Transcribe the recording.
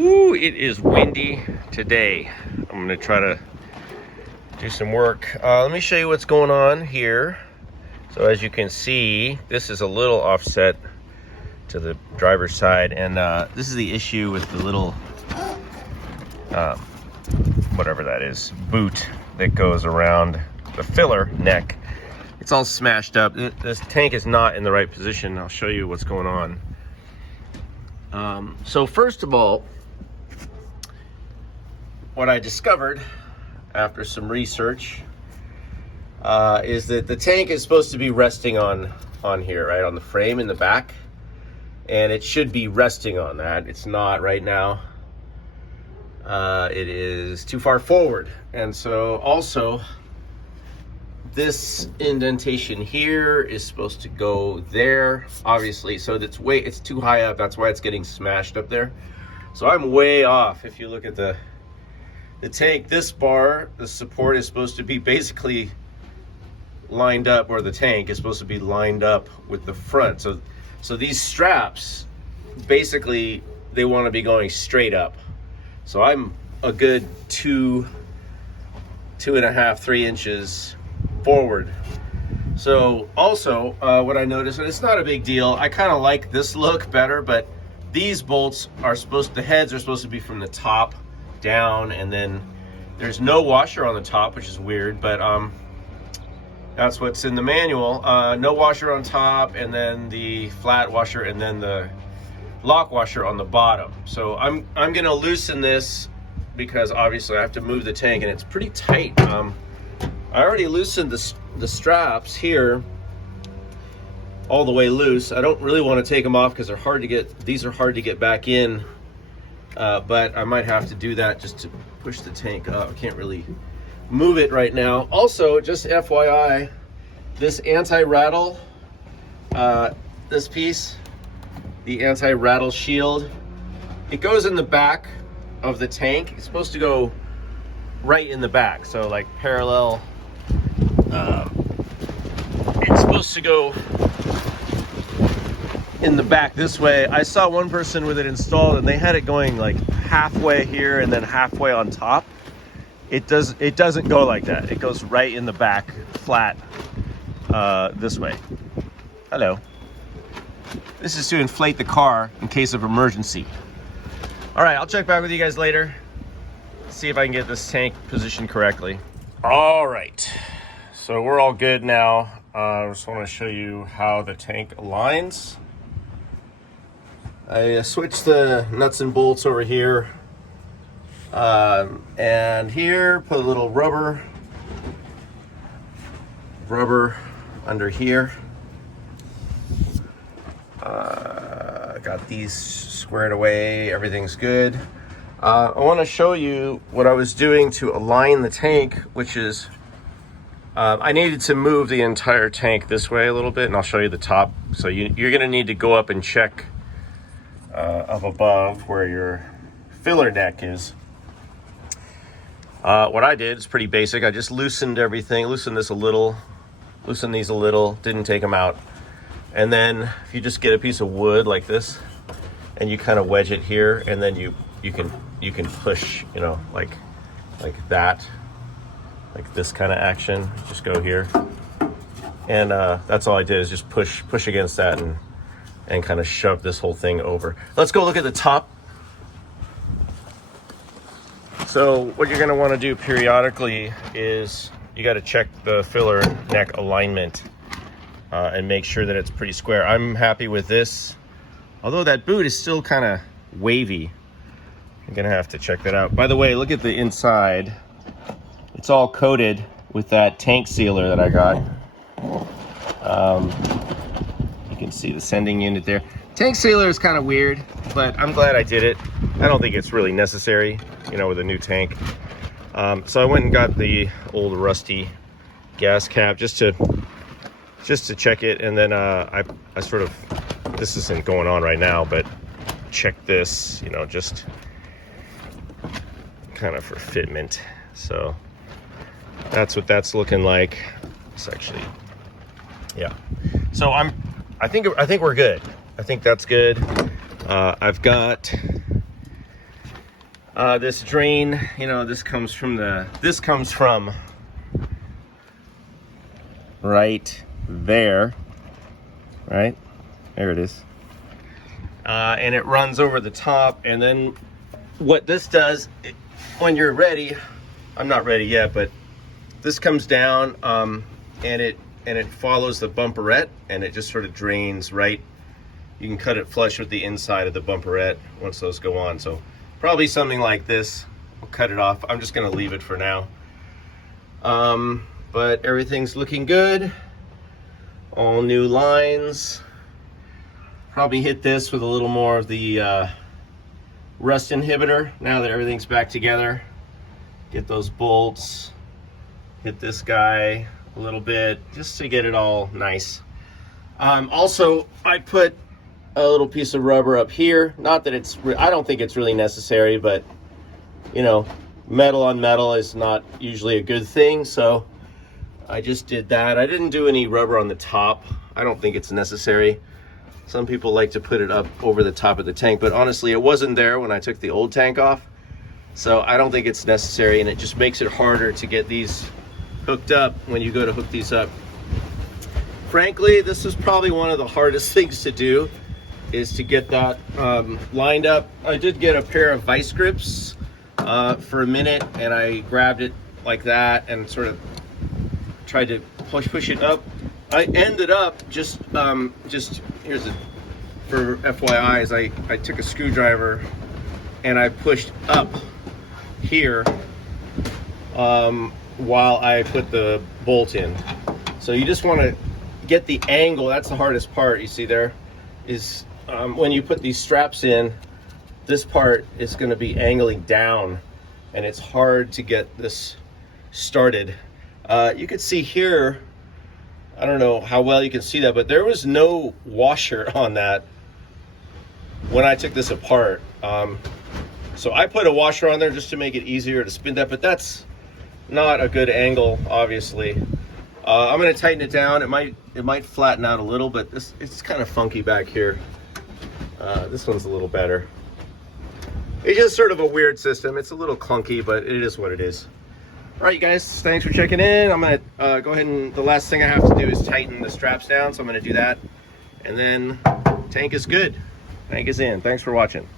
Ooh, it is windy today. I'm gonna try to do some work. Let me show you what's going on here. So as you can see, this is a little offset to the driver's side, and this is the issue with the little, whatever that is, boot that goes around the filler neck. It's all smashed up. This tank is not in the right position. I'll show you what's going on. So first of all, what I discovered after some research is that the tank is supposed to be resting on here, right, on the frame in the back, and it should be resting on that. It's not right now. It is too far forward, and so also this indentation here is supposed to go there, obviously, so it's too high up. That's why it's getting smashed up there. So I'm way off. If you look at the tank, this bar, the support is supposed to be basically lined up, or the tank is supposed to be lined up with the front. So these straps, basically, they want to be going straight up. So I'm a good 2.5, 3 inches forward. So also, what I noticed, and it's not a big deal, I kind of like this look better, but these bolts are the heads are supposed to be from the top down, and then there's no washer on the top, which is weird, but that's what's in the manual. No washer on top, and then the flat washer, and then the lock washer on the bottom. So I'm gonna loosen this because obviously I have to move the tank, and it's pretty tight. I already loosened the straps here all the way loose. I don't really want to take them off because they're hard to get. These are hard to get back in. But I might have to do that just to push the tank up. I can't really move it right now. Also, just FYI, this anti-rattle, this piece, the anti-rattle shield, it goes in the back of the tank. It's supposed to go right in the back, so like parallel. It's supposed to go in the back this way. I saw one person with it installed, and they had it going like halfway here and then halfway on top. It doesn't go like that. It goes right in the back, flat, this way. Hello. This is to inflate the car in case of emergency. All right, I'll check back with you guys later. See if I can get this tank positioned correctly. All right, so we're all good now. I just want to show you how the tank aligns. I switched the nuts and bolts over here, and here put a little rubber under here. Got these squared away, everything's good. I want to show you what I was doing to align the tank, which is I needed to move the entire tank this way a little bit, and I'll show you the top. So you're going to need to go up and check up above where your filler neck is. What I did is pretty basic. I just loosened everything, loosened these a little, didn't take them out. And then if you just get a piece of wood like this, and you kind of wedge it here, and then you can push, you know, like that, like this kind of action. Just go here, and that's all I did, is just push against that and kind of shove this whole thing over. Let's go look at the top. So what you're going to want to do periodically is you got to check the filler neck alignment and make sure that it's pretty square. I'm happy with this, although that boot is still kind of wavy. I'm going to have to check that out. By the way, look at the inside. It's all coated with that tank sealer that I got. You can see the sending unit there. Tank sealer is kind of weird, but I'm glad I did it. I don't think it's really necessary, you know, with a new tank. So I went and got the old rusty gas cap just to check it, and then I sort of, this isn't going on right now, but check this, you know, just kind of for fitment. So that's what that's looking like. It's actually, yeah. So I think we're good. I think that's good. I've got This drain, you know, this comes from right there, right? There it is. And it runs over the top, and then what this does, when you're ready, I'm not ready yet, but this comes down, and it follows the bumperette, and it just sort of drains right. You can cut it flush with the inside of the bumperette once those go on. So probably something like this. We'll cut it off. I'm just gonna leave it for now. But everything's looking good. All new lines. Probably hit this with a little more of the rust inhibitor now that everything's back together. Get those bolts. Hit this guy a little bit just to get it all nice. Also, I put a little piece of rubber up here. Not that I don't think it's really necessary, but you know, metal on metal is not usually a good thing, so I just did that. I didn't do any rubber on the top. I don't think it's necessary. Some people like to put it up over the top of the tank, but honestly, it wasn't there when I took the old tank off, so I don't think it's necessary, and it just makes it harder to get these hooked up when you go to hook these up. Frankly, this is probably one of the hardest things to do, is to get that lined up. I did get a pair of vice grips for a minute, and I grabbed it like that and sort of tried to push it up. I ended up just here's it for FYI, is I took a screwdriver and I pushed up here while I put the bolt in. So you just want to get the angle. That's the hardest part. You see there is when you put these straps in, this part is going to be angling down, and it's hard to get this started. You can see here, I don't know how well you can see that, but there was no washer on that when I took this apart. So I put a washer on there just to make it easier to spin that, but that's not a good angle, obviously. I'm going to tighten it down. It might flatten out a little, but it's kind of funky back here. This one's a little better. It's just sort of a weird system. It's a little clunky, but it is what it is. All right, you guys, thanks for checking in. I'm going to go ahead and the last thing I have to do is tighten the straps down, so I'm going to do that. And then tank is good. Tank is in. Thanks for watching.